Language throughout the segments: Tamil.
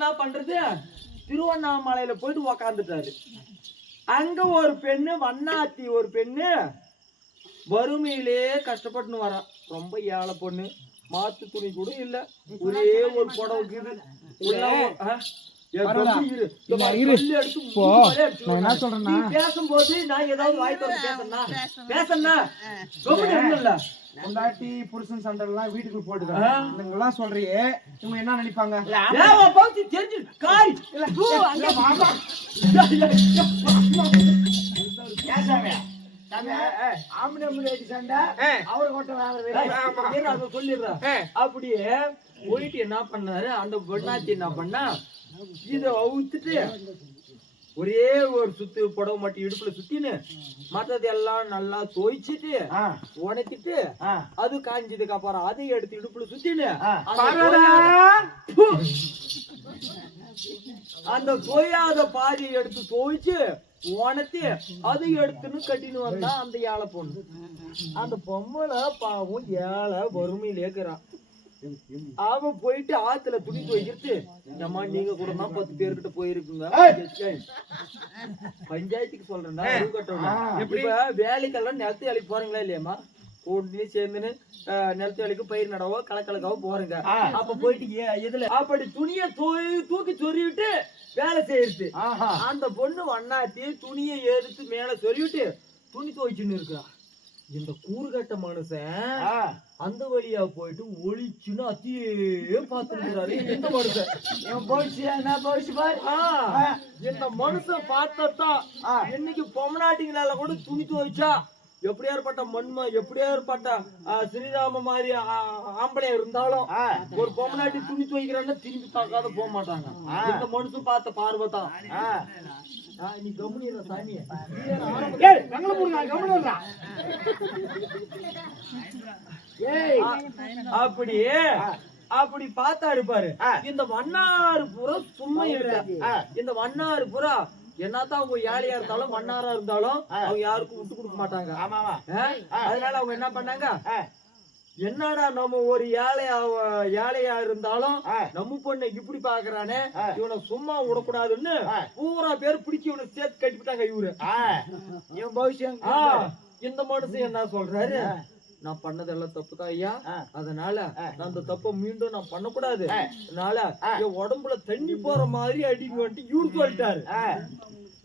என்ன பண்றது, திருவண்ணாமலையில போயிட்டு உக்காந்துட்டாரு. அங்க ஒரு பெண்ணு, வண்ணாத்தி ஒரு பெண்ணு வறுமையிலே கஷ்டப்பட்டுன்னு வரான். ரொம்ப ஏழை பொண்ணு, மாத்து துணி கூட இல்ல, ஒரே ஒரு புடவை பேசும்போது நான் ஏதாவது வாய் திறந்து பேசணும்னா பொண்டாட்டி புருஷன் சண்டை எல்லாம் வீட்டுக்குள்ள போட்டுக்கலாம் சொல்றியே, இவங்க என்ன நினைப்பாங்க? தெரிஞ்சு காய் அப்படியே போயிட்டு என்ன பண்ணாரு அந்த பொண்ணாச்சி, என்ன பண்ணா இத அவுத்துட்டு ஒரே ஒரு சுத்து புடவை மட்டும் இடுப்புல சுத்தின்னு மத்தது எல்லாம் நல்லா தோய்ச்சிட்டு உடைச்சிட்டு அது காய்ஞ்சதுக்கு அப்புறம் அதை எடுத்து இடுப்புல சுத்தின்னு அந்த தோயாத பாதியை எடுத்து தோய்ச்சு உணர்த்தி அதை எடுத்துன்னு கட்டின்னு வந்தா அந்த ஏழை பொண்ணு. அந்த பொம்மலை பாவம் ஏழை வறுமையில இருக்கிறான். அவன் போயிட்டு ஆத்துல துணி துவைக்கிறது, அம்மா நீங்க கூட தான் 10 பேர்கிட்ட போயிருக்குங்க பஞ்சாயத்துக்கு சொல்றேன்டா. இப்ப வேலைக்கெல்லாம் நிலத்து வேலைக்கு போறீங்களா இல்லையாம்மா? கூட்டி சேர்ந்துன்னு நிலத்து வேலைக்கு பயிர் நடவோ கலக்கலக்காவோ போறீங்க. அப்ப போயிட்டு இதுல அப்படி துணியை தூக்கி சொருவிட்டு வேலை செய்யறது. அந்த பொண்ணு வண்ணாத்தி துணியை எடுத்து மேல சொருவிட்டு துணி துவைச்சுன்னு இருக்கிறா. இந்த கூறுகட்ட மனுஷன் அந்த வழியா போயிட்டு ஒளிச்சுன்னு அத்தியே பாத்துருக்காரு. இந்த மனுஷன் இந்த மனுஷன் பார்த்தா இன்னைக்கு பொம்மநாட்டிங்களால கூட துணி துவைச்சா எப்படியாற்பட்ட மண்மை, எப்படியாற்பட்ட ஸ்ரீராம மாதிரி ஆம்பளையா இருந்தாலும் ஒரு பொம்மநாட்டி துணி துவைக்கிறான்னு திரும்பி பார்க்காத போக மாட்டாங்க. இந்த மனுஷன் பார்த்த பார்வைதான். நீ கவனிடுற சாமிய அப்படியே அப்படி பார்த்தா இருப்பாரு. இந்த வண்ணாறு புறா சும்மா இல்ல. இந்த வண்ணாறு புறா என்னதான் அவங்க ஏழையா இருந்தாலும் வண்ணாரா இருந்தாலும் அவங்க யாருக்கும் விட்டு கொடுக்க மாட்டாங்க. அதனால அவங்க என்ன பண்ணாங்க, என்னடா நம்ம ஒரு ஏழையா இருந்தாலும் நம்ம பொண்ணை இப்படி பாக்குறானே, இவனை சும்மா விடக்கூடாதுன்னு பூரா பேர் பிடிச்சி இவனை சேர்த்து கட்டிவிட்டாங்க. இவரு இவன் பவிஷ்யம். இந்த மனுஷன் என்ன சொல்றாரு, நான் பண்ணதெல்லாம் தப்புதான் ஐயா, அதனால நான் அந்த தப்ப மீண்டும் நான் பண்ணக்கூடாது, அதனால என் உடம்புல தண்ணி போற மாதிரி அடின்னு வந்துட்டு இவரு சொல்லிட்டாரு.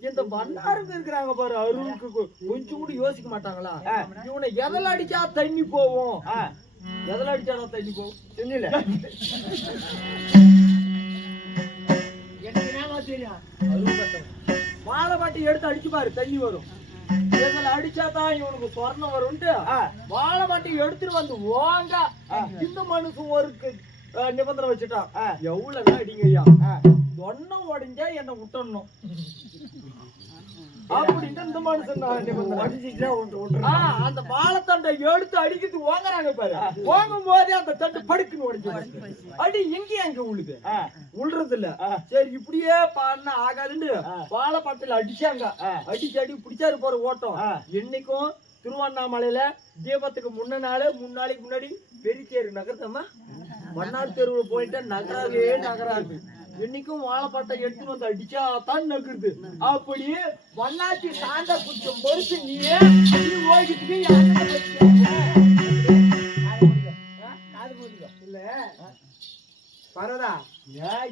இந்த வண்ணாருங்க இருக்கிறாங்க பாரு, அருளுக்கு கொஞ்சம் கூட யோசிக்க மாட்டாங்களா? இவனை எதில் அடிச்சா தண்ணி போவோம், எதில் அடிச்சானா தண்ணி போவோம் தெரியல. வாழை பாட்டி எடுத்து அடிச்சு பாரு தண்ணி வரும். இதுல அடிச்சாதான் இவனுக்கு சொர்ணம் வரும்ட்டு வாழை பாட்டி எடுத்துட்டு வந்து வாங்க. இந்த மனுஷன் ஒரு நிபந்தனை வச்சுட்டான், எவ்வளவு அடிங்க ஐயா, சொன்ன உடஞ்சா என்ன விட்டணும் அப்படின்னு இந்த மனுஷன் அந்த வாழைத்தண்டை எடுத்து அடிக்கிறது வாங்குறாங்க பாரு. வாங்கும் போதே அந்த தண்டு படுக்குன்னு உடைஞ்சு அடி எங்கேயும் அங்க உழுது உள்றது இல்ல. சரி இப்படியே பண்ண ஆகாதுன்னு வாழைப்பாட்டில அடிச்சாங்க. அடிச்சு அடி பிடிச்சாரு போற ஓட்டம். என்னைக்கும் திருவண்ணாமலையில தீபத்துக்கு முன்னாடிக்கு முன்னாடி பெரிய தேர் நகர்த்தமா மன்னார் தெருவுல போயிட்டு நகராது. இன்னைக்கும் வாழைப்பாட்டை எடுத்து வந்து அடிச்சா தான் நகருது. அப்படியே வண்ணாச்சி சாண்ட குச்சம் பொறுத்து நீயே ஓடிட்டு இல்ல பரவாதா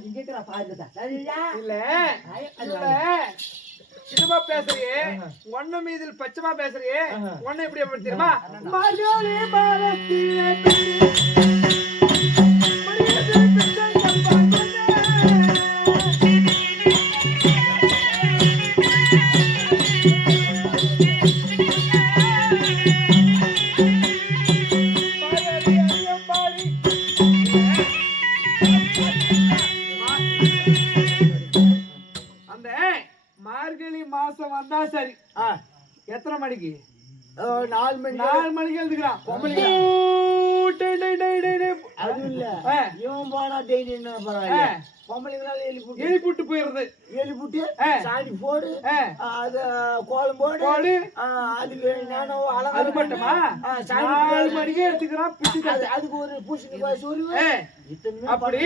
இங்க பாருதா இல்ல சின்னமா பேசுறியே, ஒண்ணு மீதில் பச்சமா பேசுறியே, ஒண்ணு எப்படி எப்படி தெரியுமா? சரி எத்தனை மணிக்கு? 4 மணிக்கு எழுதுக்கிறான். அது இல்ல இவன் போனா எழுப்பிட்டு போயிடுறது. எழுப்பிட்டு சாணி போடு, அது கோலம் போடு, அதுக்கு அது மட்டுமா 4 மணிக்கே எடுத்துக்கிறான். அதுக்கு ஒரு பூசணி அப்படி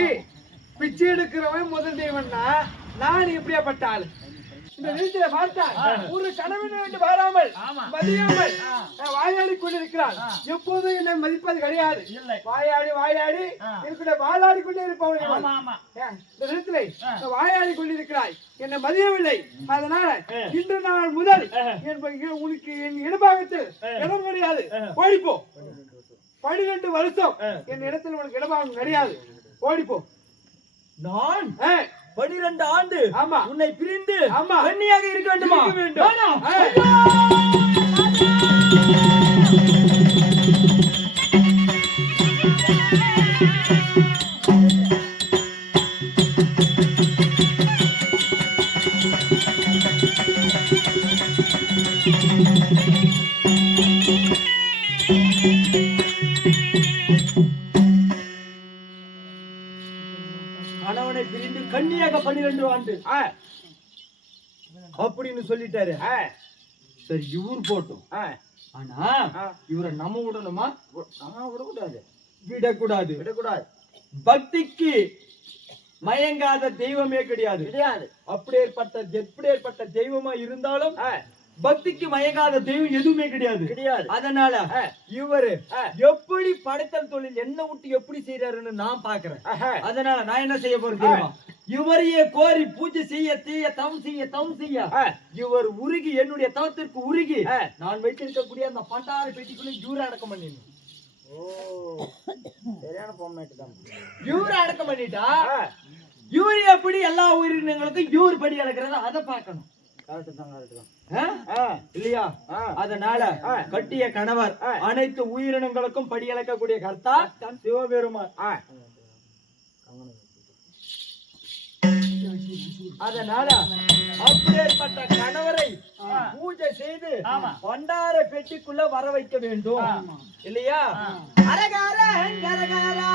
பிச்சை எடுக்கிறவன் முதல் தெய்வம்னா நான் எப்படியாப்பட்ட ஆளு? இந்த வீட்டில பார்த்தா ஒரு கணவன் என்று பாராமல் மதியாமல் வாயாடி கொண்டிருக்கிறான். எப்போதும் என்னை மதிப்பது கிடையாது. வாயாடி வாயாடி இருக்கிற வாழாடி கொண்டே இருப்பவன் இந்த வீட்டிலே வாயாடி கொண்டிருக்கிறாய், என்னை மதியவில்லை. அதனால இன்று நாள் முதல் உனக்கு என் இடபாகத்தில் இடம் கிடையாது, ஓடிப்போ. 12 வருஷம் என் இடத்துல உனக்கு இடபாகம் கிடையாது, ஓடிப்போ. நான் 12 ஆண்டு ஆமா உன்னை பிரிந்து ஆமா கன்னியாக இருக்க வேண்டுமா? கணவனை பிரிந்து கன்னியாக 12 ஆண்டு அப்படின்னு சொல்லிட்டாரு. சரி, இவரு போட்டும். ஆனா இவரை நம்ம விடணுமா? நம்ம விடக்கூடாது, விடக்கூடாது, விடக்கூடாது. பக்திக்கு மயங்காத தெய்வமே கிடையாது. எப்படியேற்பட்ட தெய்வமா இருந்தாலும் பக்திக்கு மயங்காத தெய்வம் எதுவுமே கிடையாது. அதனால இவரு எப்படி படைத்தல் தொழில் என்ன விட்டு எப்படி செய்யறாருன்னு நான் பாக்குறேன். அதனால நான் என்ன செய்ய போறேன் தெரியுமா? இவரையே கோரி பூஜை செய்ய தவம் செய்ய இவர் உருகி என்னுடைய தவத்திற்கு உருகி நான் வைத்திருக்கக்கூடிய அந்த பண்டார பெட்டிக்குள்ள இவரை அடக்கம் பண்ணிடணும். இவரை அடக்கம் பண்ணிட்டா இவரு எப்படி எல்லா உயிரினங்களுக்கும் இவர் படி அடக்கிறது அதை பார்க்கணும். இல்லையா? அதனால கட்டிய கணவர் அனைத்து உயிரினங்களுக்கும் படியளக்கக்கூடிய கர்த்தா சிவபெருமான். அதனால அப்பேற்பட்ட கணவரை பூஜை செய்து பண்டார பெட்டிக்குள்ள வர வைக்க வேண்டும். இல்லையா? அரகார கரகாரா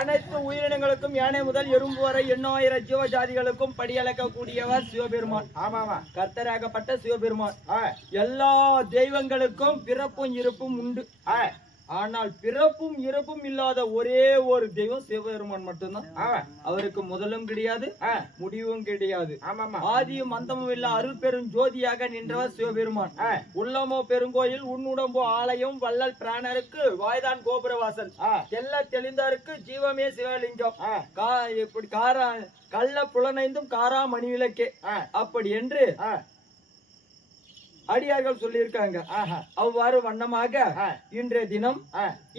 அனைத்து உயிரினங்களுக்கும் யானை முதல் எறும்பு வரை 8000 ஜீவஜாதிகளுக்கும் படியளக்க கூடியவர் சிவபெருமான். ஆமாமா, கர்த்தராகப்பட்ட சிவபெருமான். எல்லா தெய்வங்களுக்கும் பிறப்பும் இருப்பும் உண்டு. ஆனால் பிறப்பும் இறப்பும் இல்லாத ஒரே ஒரு தெய்வம் சிவபெருமான் மட்டும்தான். அவருக்கு முதலும் கிடையாது, முடிவும் கிடையாது. ஆதியும் அந்தமும் இல்ல அருள் பெரும் ஜோதியாக நின்றவர் சிவபெருமான். உள்ளமோ பெருங்கோயில், உன்னுடம்போ ஆலயம், வள்ளல் பிராணருக்கு வாய்தான் கோபுரவாசல், தெல்ல தெளிந்தாருக்கு ஜீவமே சிவலிங்கம், இப்படி கள்ள புலனைந்தும் காரா மணி விளக்கே அப்படி என்று அடியார்கள் சொல்லி இருக்காங்க. அவ்வாறு வண்ணமாக இன்றைய தினம்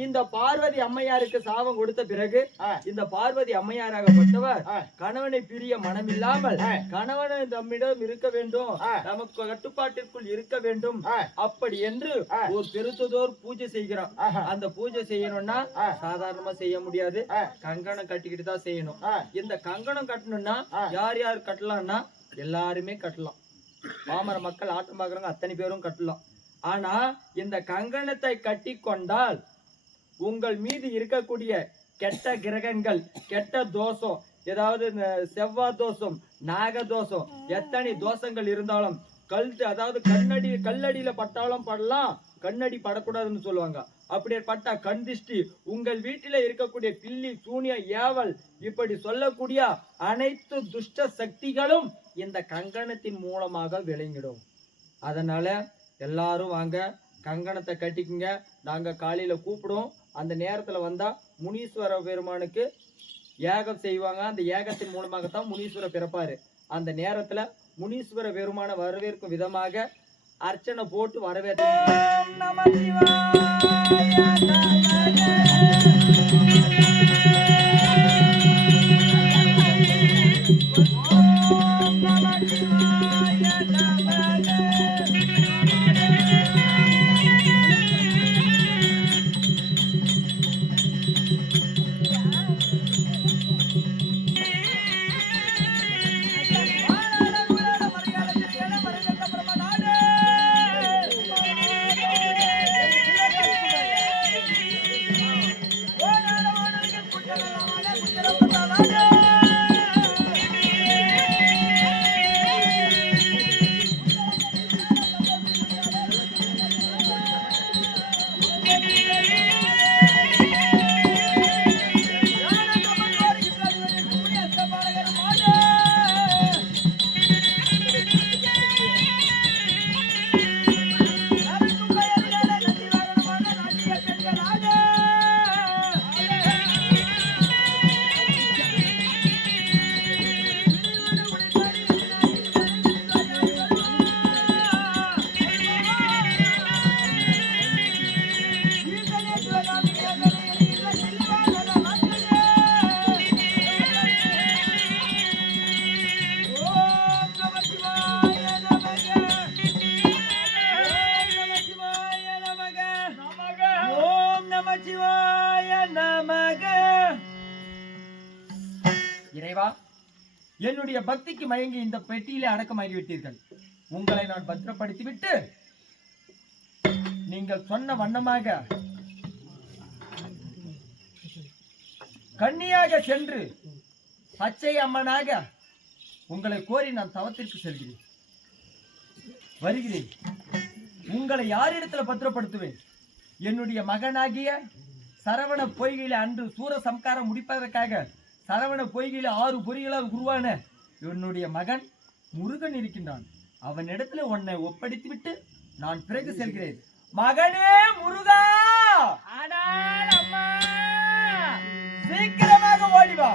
இந்த பார்வதி அம்மையாருக்கு சாபம் கொடுத்த பிறகு இந்த பார்வதி அம்மையாராகப்பட்டவர் கணவனை பிரிய மனமில்லாமல் கணவனை தம்மிடம் இருக்க வேண்டும், நமக்கு கட்டுப்பாட்டிற்குள் இருக்க வேண்டும் அப்படி என்று ஒரு பெருத்ததோர் பூஜை செய்கிறார். அந்த பூஜை செய்யணும்னா சாதாரணமா செய்ய முடியாது, கங்கணம் கட்டிக்கிட்டு தான் செய்யணும். இந்த கங்கணம் கட்டணும்னா யார் யார் கட்டலாம்னா எல்லாருமே கட்டலாம். பாமர மக்கள் ஆட்டம் பாக்குறவங்க அத்தனை பேரும் கட்டலாம். ஆனா இந்த கங்கணத்தை கட்டி கொண்டால் உங்கள் மீது இருக்கக்கூடிய கெட்ட கிரகங்கள், கெட்ட தோஷம், ஏதாவது செவ்வாய் தோஷம், நாக தோஷம், எத்தனை தோஷங்கள் இருந்தாலும் அதாவது கல்லடியில பட்டாலும் படலாம், கண்ணடி படக்கூடாதுன்னு சொல்லுவாங்க. அப்படிப்பட்ட கண் திருஷ்டி, உங்கள் வீட்டில இருக்கக்கூடிய பில்லி சூனிய ஏவல், இப்படி சொல்லக்கூடிய அனைத்து துஷ்ட சக்திகளும் இந்த கங்கணத்தின் மூலமாக விளங்கிடும். அதனால எல்லாரும் வாங்க, கங்கணத்தை கட்டிக்குங்க. நாங்க காலையில கூப்பிடுவோம். அந்த நேரத்துல வந்தா முனீஸ்வர பெருமானுக்கு யாகம் செய்வாங்க. அந்த யாகத்தின் மூலமாகத்தான் முனீஸ்வரர் பிறப்பாரு. அந்த நேரத்துல முனீஸ்வர பெருமான வரவேற்கும் விதமாக அர்ச்சனை போட்டு வரவேற்று இறைவா, என்னுடைய பக்திக்கு மயங்கி இந்த பெட்டியிலே அடக்கமாகி விட்டீர்கள். உங்களை நான் பத்திரப்படுத்தி விட்டு நீங்கள் சொன்ன வண்ணமாக கன்னியாக சென்று பச்சை அம்மனாக உங்களை கோரி நான் தவத்திற்கு செல்கிறேன், வருகிறேன். உங்களை யாரிடத்துல பத்திரப்படுத்துவேன்? என்னுடைய மகனாகிய சரவண பொய்கையில அன்று சூர சம்காரம் முடிப்பதற்காக சரவண பொய்கையில 6 பொறிகளால் உருவான என்னுடைய மகன் முருகன் இருக்கின்றான். அவனிடத்துல உன்னை ஒப்படைத்து விட்டு நான் பிறகு செல்கிறேன். மகனே முருகா, சீக்கிரமாக ஓடிவா.